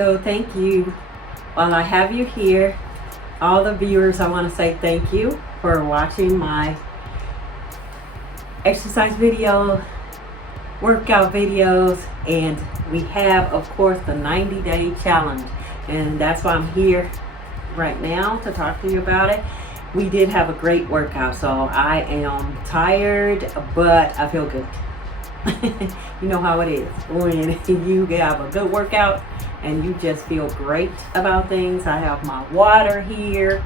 So thank you. While I have you here, all the viewers, I want to say thank you for watching my exercise video, workout videos, and we have, of course, the 90-day challenge, and that's why I'm here right now to talk to you about it. We did have a great workout, so I am tired, but I feel good. You know how it is when you have a good workout and you just feel great about things. I have my water here,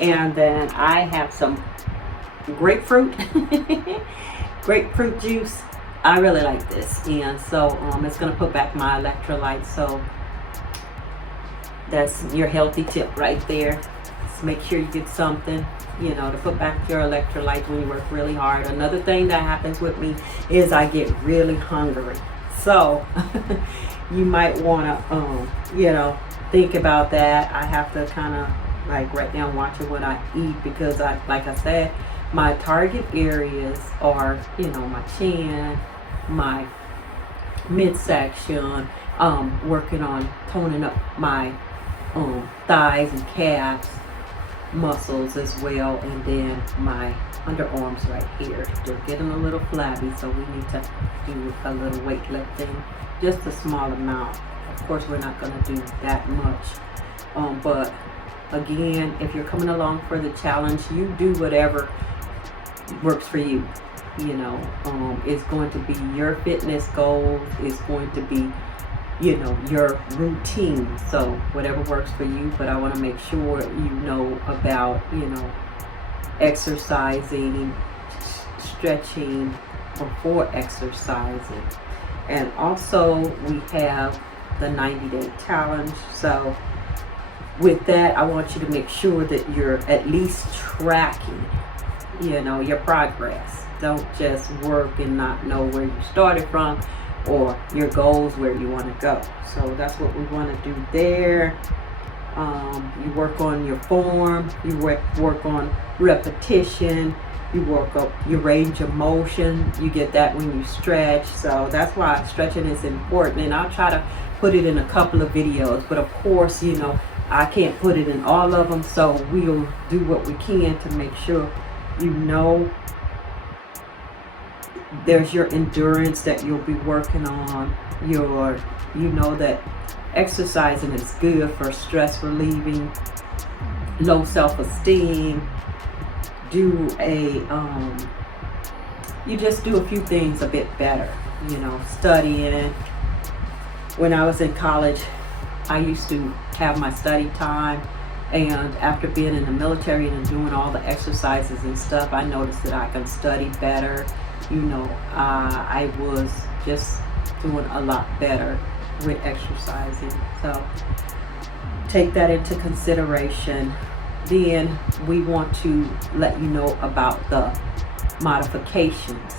and then I have some grapefruit grapefruit juice. I really like this, and so it's gonna put back my electrolytes. So that's your healthy tip right there. Just make sure you get something, you know, to put back your electrolytes when you work really hard. Another thing that happens with me is I get really hungry. So you might want to, you know, think about that. I have to kind of like right now watching what I eat, because like I said, my target areas are, you know, my chin, my midsection, working on toning up my thighs and calves muscles as well, and then my underarms right here. They're getting a little flabby, so we need to do a little weightlifting, just a small amount. Of course, we're not going to do that much, but again, if you're coming along for the challenge, you do whatever works for you. You know, it's going to be your fitness goals, it's going to be, you know, your routine. So whatever works for you, but I want to make sure you know about, you know, exercising, stretching before exercising. And also we have the 90-day challenge. So with that, I want you to make sure that you're at least tracking, you know, your progress. Don't just work and not know where you started from or your goals, where you want to go. So that's what we want to do there. You work on your form, you work on repetition, you work up your range of motion. You get that when you stretch. So that's why stretching is important, and I'll try to put it in a couple of videos, but of course, you know, I can't put it in all of them, so we'll do what we can to make sure you know there's your endurance that you'll be working on. You know that exercising is good for stress relieving, low self-esteem. You just do a few things a bit better, you know, studying. When I was in college, I used to have my study time, and after being in the military and doing all the exercises and stuff, I noticed that I can study better. You know, I was just doing a lot better with exercising. So take that into consideration. Then we want to let you know about the modifications.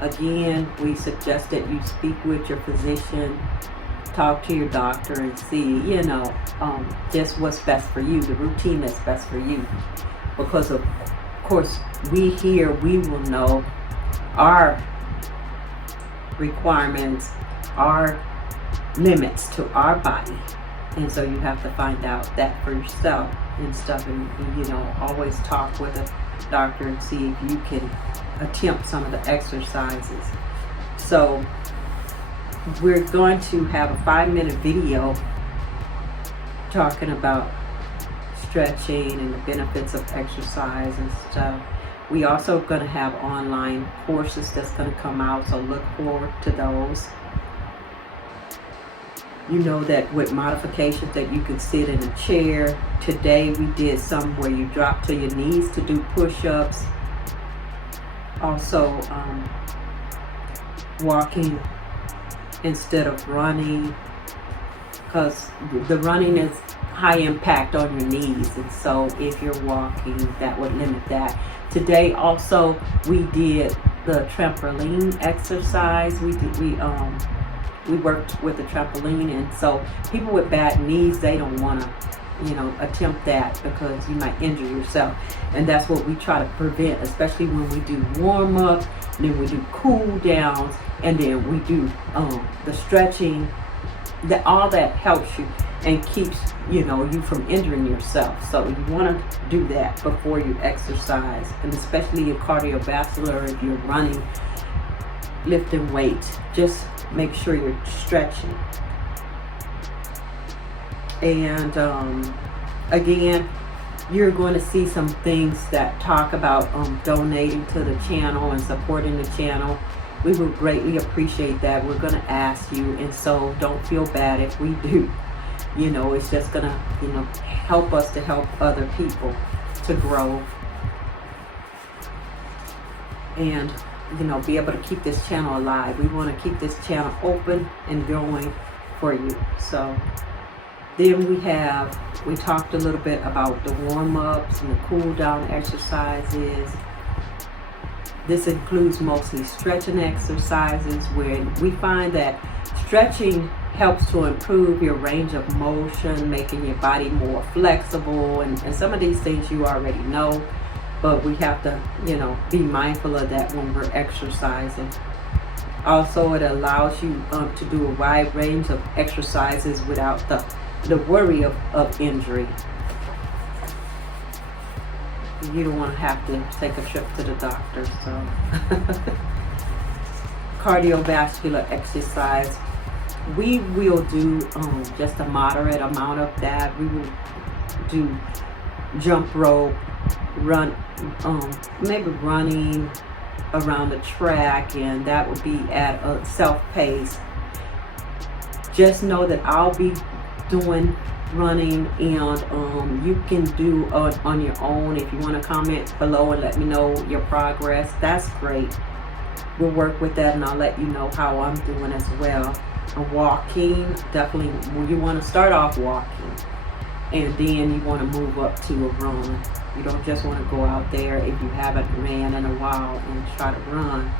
Again, we suggest that you speak with your physician, talk to your doctor, and see, you know, just what's best for you, the routine that's best for you. Because of course, we will know our requirements, our limits to our body, and so you have to find out that for yourself and stuff. And you know, always talk with a doctor and see if you can attempt some of the exercises. So we're going to have a 5-minute video talking about stretching and the benefits of exercise and stuff. We also going to have online courses that's going to come out, so look forward to those. You know that with modifications that you can sit in a chair. Today we did some where you drop to your knees to do push-ups. Also walking instead of running, because the running is high impact on your knees, and so if you're walking, that would limit that. Today also we did the trampoline exercise. We worked with the trampoline, and so people with bad knees, they don't want to, you know, attempt that because you might injure yourself, and that's what we try to prevent, especially when we do warm up, then we do cool downs, and then we do the stretching that all that helps you and keeps, you know, you from injuring yourself. So you want to do that before you exercise, and especially your cardiovascular, if you're running, lifting weights, just make sure you're stretching. And again, you're going to see some things that talk about donating to the channel and supporting the channel. We would greatly appreciate that. We're going to ask you, and so don't feel bad if we do. You know, it's just going to, you know, help us to help other people to grow and, you know, be able to keep this channel alive. We want to keep this channel open and going for you. So then we talked a little bit about the warm-ups and the cool down exercises. This includes mostly stretching exercises, where we find that stretching helps to improve your range of motion, making your body more flexible, and some of these things you already know, but we have to, you know, be mindful of that when we're exercising. Also, it allows you to do a wide range of exercises without the worry of injury. You don't want to have to take a trip to the doctor. So cardiovascular exercise, we will do just a moderate amount of that. We will do jump rope, run, maybe running around the track, and that would be at a self-pace. Just know that I'll be doing running, and you can do on your own. If you want to comment below and let me know your progress, that's great. We'll work with that, and I'll let you know how I'm doing as well. Walking, definitely, you want to start off walking, and then you want to move up to a run. You don't just want to go out there if you haven't ran in a while and try to run.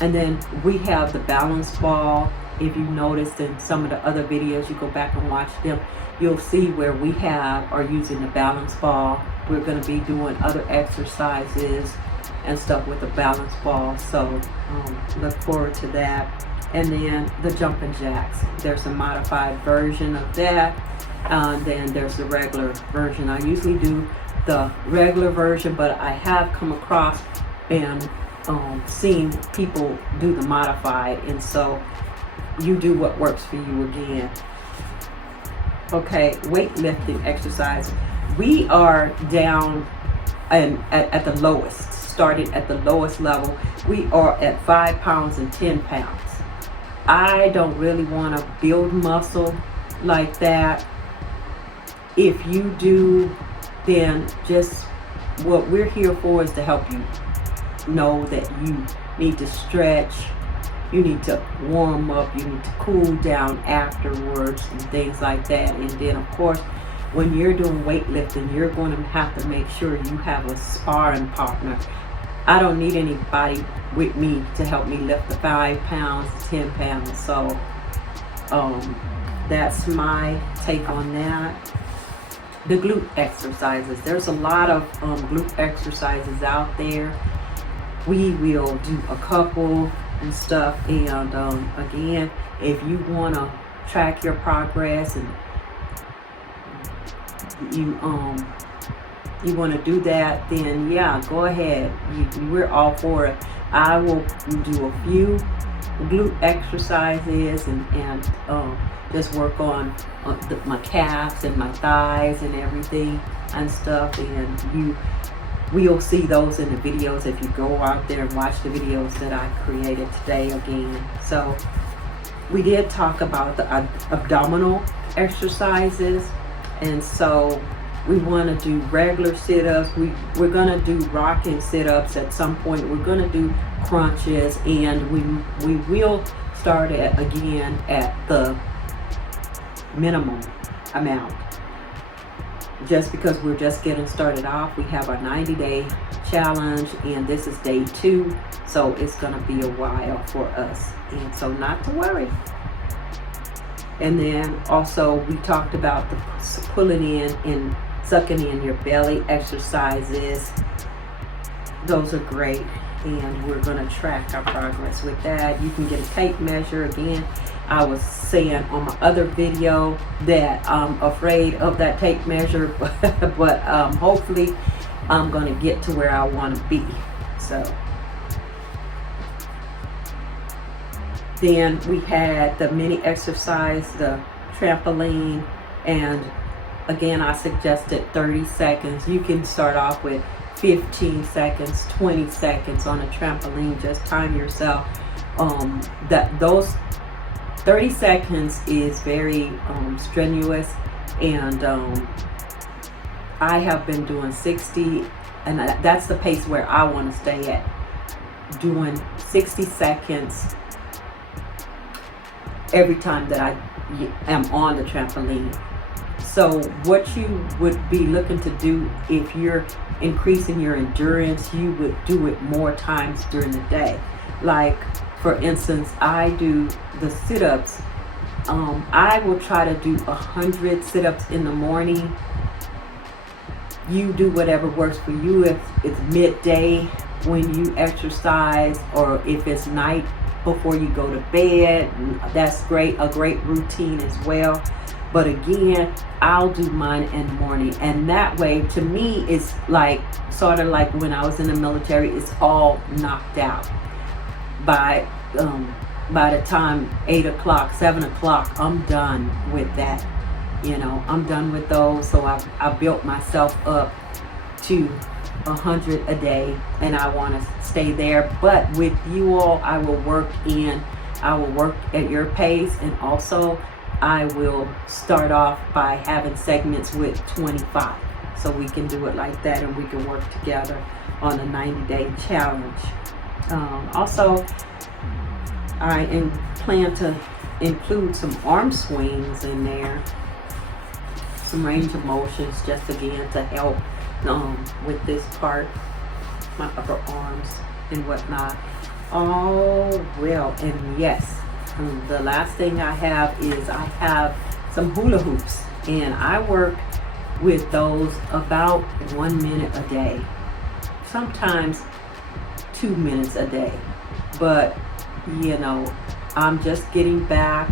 And then we have the balance ball. If you noticed in some of the other videos, you go back and watch them, you'll see where we are using the balance ball. We're going to be doing other exercises and stuff with the balance ball, so look forward to that. And then the jumping jacks, there's a modified version of that, and then there's the regular version. I usually do the regular version, but I have come across and seen people do the modified, and so you do what works for you again. Okay, weightlifting exercise. We are down and at the lowest, started at the lowest level. We are at 5 pounds and 10 pounds. I don't really want to build muscle like that. If you do, then just what we're here for is to help you know that you need to stretch, you need to warm up, you need to cool down afterwards and things like that. And then of course, when you're doing weightlifting, you're going to have to make sure you have a sparring partner. I don't need anybody with me to help me lift the 5 pounds, 10 pounds. So that's my take on that. The glute exercises. There's a lot of glute exercises out there. We will do a couple and stuff. And again, if you want to track your progress and you want to do that, then yeah, go ahead. We're all for it. I will do a few glute exercises and just work on my calves and my thighs and everything and stuff, and we'll see those in the videos if you go out there and watch the videos that I created today again. So we did talk about the abdominal exercises, and so we want to do regular sit-ups. We're going to do rocking sit-ups at some point. We're going to do crunches, and we will start again at the minimum amount. Just because we're just getting started off, we have our 90-day challenge, and this is day 2, so it's going to be a while for us, and so not to worry. And then also we talked about the pulling in and sucking in your belly exercises. Those are great, and we're going to track our progress with that. You can get a tape measure again. I was saying on my other video that I'm afraid of that tape measure, but hopefully I'm going to get to where I want to be. So then we had the mini exercise, the trampoline, and again I suggested 30 seconds. You can start off with 15 seconds, 20 seconds on a trampoline. Just time yourself. Those 30 seconds is very strenuous, and I have been doing 60, and that's the pace where I want to stay at, doing 60 seconds every time that I am on the trampoline. So what you would be looking to do if you're increasing your endurance, you would do it more times during the day. Like, for instance, I do the sit-ups. I will try to do 100 sit-ups in the morning. You do whatever works for you. If it's midday when you exercise, or if it's night before you go to bed, that's great, a great routine as well. But again, I'll do mine in the morning, and that way, to me, it's like sort of like when I was in the military. It's all knocked out by the time 8 o'clock, 7 o'clock, I'm done with that. I'm done with those. So I built myself up to 100 a day, and I want to stay there. But with you all, I will work at your pace, and also I will start off by having segments with 25, so we can do it like that, and we can work together on a 90-day challenge. Also, I plan to include some arm swings in there, some range of motions, just again to help with this part, my upper arms and whatnot. Oh well, and yes, the last thing I have is I have some hula hoops, and I work with those about 1 minute a day, sometimes 2 minutes a day. But I'm just getting back,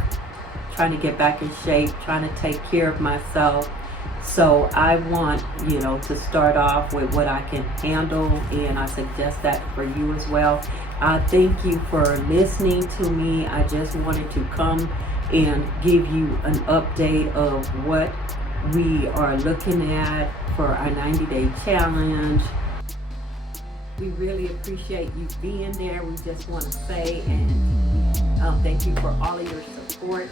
trying to get back in shape, trying to take care of myself. So I want to start off with what I can handle, and I suggest that for you as well. I thank you for listening to me. I just wanted to come and give you an update of what we are looking at for our 90-day challenge. We really appreciate you being there. We just want to say and thank you for all of your support.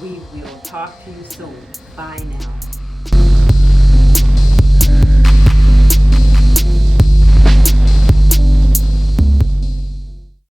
We will talk to you soon. Bye now.